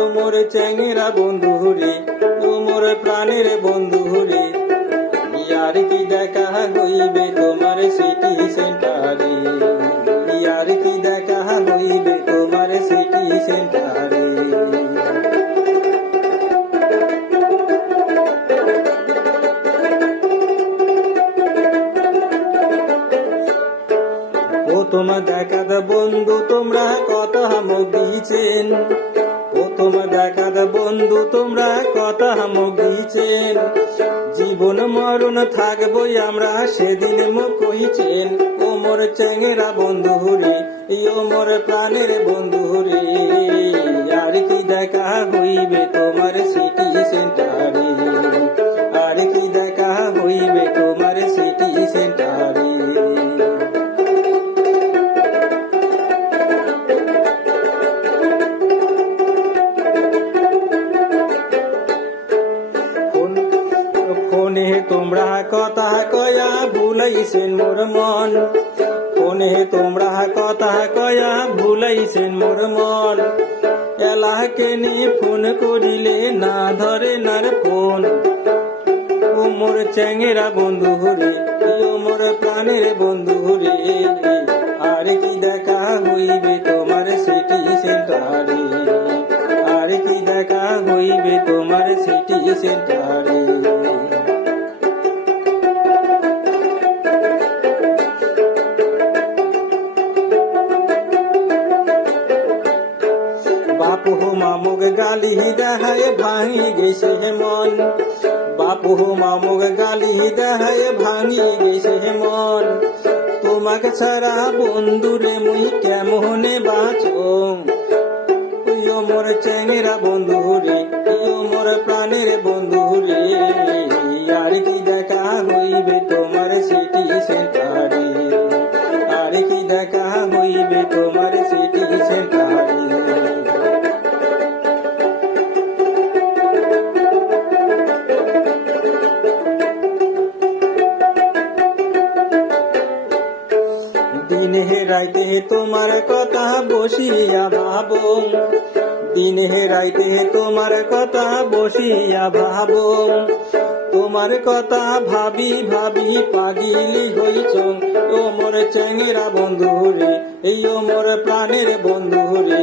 ও মোর চ্যাংরা বন্ধু রে, ও মোর প্রাণের বন্ধু রে, আর কি দেখা হইবে তোমার সিটি সেন্টারে, আর কি দেখা হইবে তোমার সিটি সেন্টারে। প্রথম দেখার বন্ধু তোমরা কথা মুখ দিয়েছেন, প্রথম দেখার বন্ধু তোমরা কথা মুখ দিয়েছেন, জীবন মরণ থাকবই আমরা সেদিন মুখ কইছেন। ও মোর চ্যাংরা বন্ধু রে, ও মোর প্রাণের বন্ধু রে, আর কি দেখা হইবে তোমার সিটি সেন্টারে, আর কি দেখা হইবে তোমার সিটি সেন্টারে। ফোনে তোমরা কথা কয়া ভুলাইছেন মোর মন, ফোনে তোমরা কথা কয়া ভুলাইছেন মোর মন, এলাকে নিয়ে ফোন করিলে না ধরে নার ফোন। ও মোর চ্যাংরা বন্ধু রে, ও মোর প্রাণের বন্ধু রে, আর কি দেখা হইবে তোমার সিটি সেন্টারে, আর কি দেখা হইবে তোমার সিটি সেন্টারে। বাপু মামুক গালি দেখায় ভাঙি গেছে মন, বাপু মামুক গালি দেখায় ভাঙি গেছে মন, তোমাকে ছাড়া বন্ধুরে মুই কেমনে বাঁচো। ও মোর চ্যাংরা বন্ধু রে, ও মোর প্রাণের বন্ধু রে, আর কি দেখা হইবে তোমার সিটি সেন্টারে, আর কি দেখা হইবে তোমার সিটি সেন্টারে। দিনে রাইতে তোমার কথা বসিয়া ভাবো, দিনে রাইতে তোমার কথা বসিয়া ভাবো, তোমার কথা ভাবি ভাবি পাগিলি হইছ। ও মোর চ্যাংরা বন্ধু রে, এই ও মোর প্রাণের বন্ধু রে,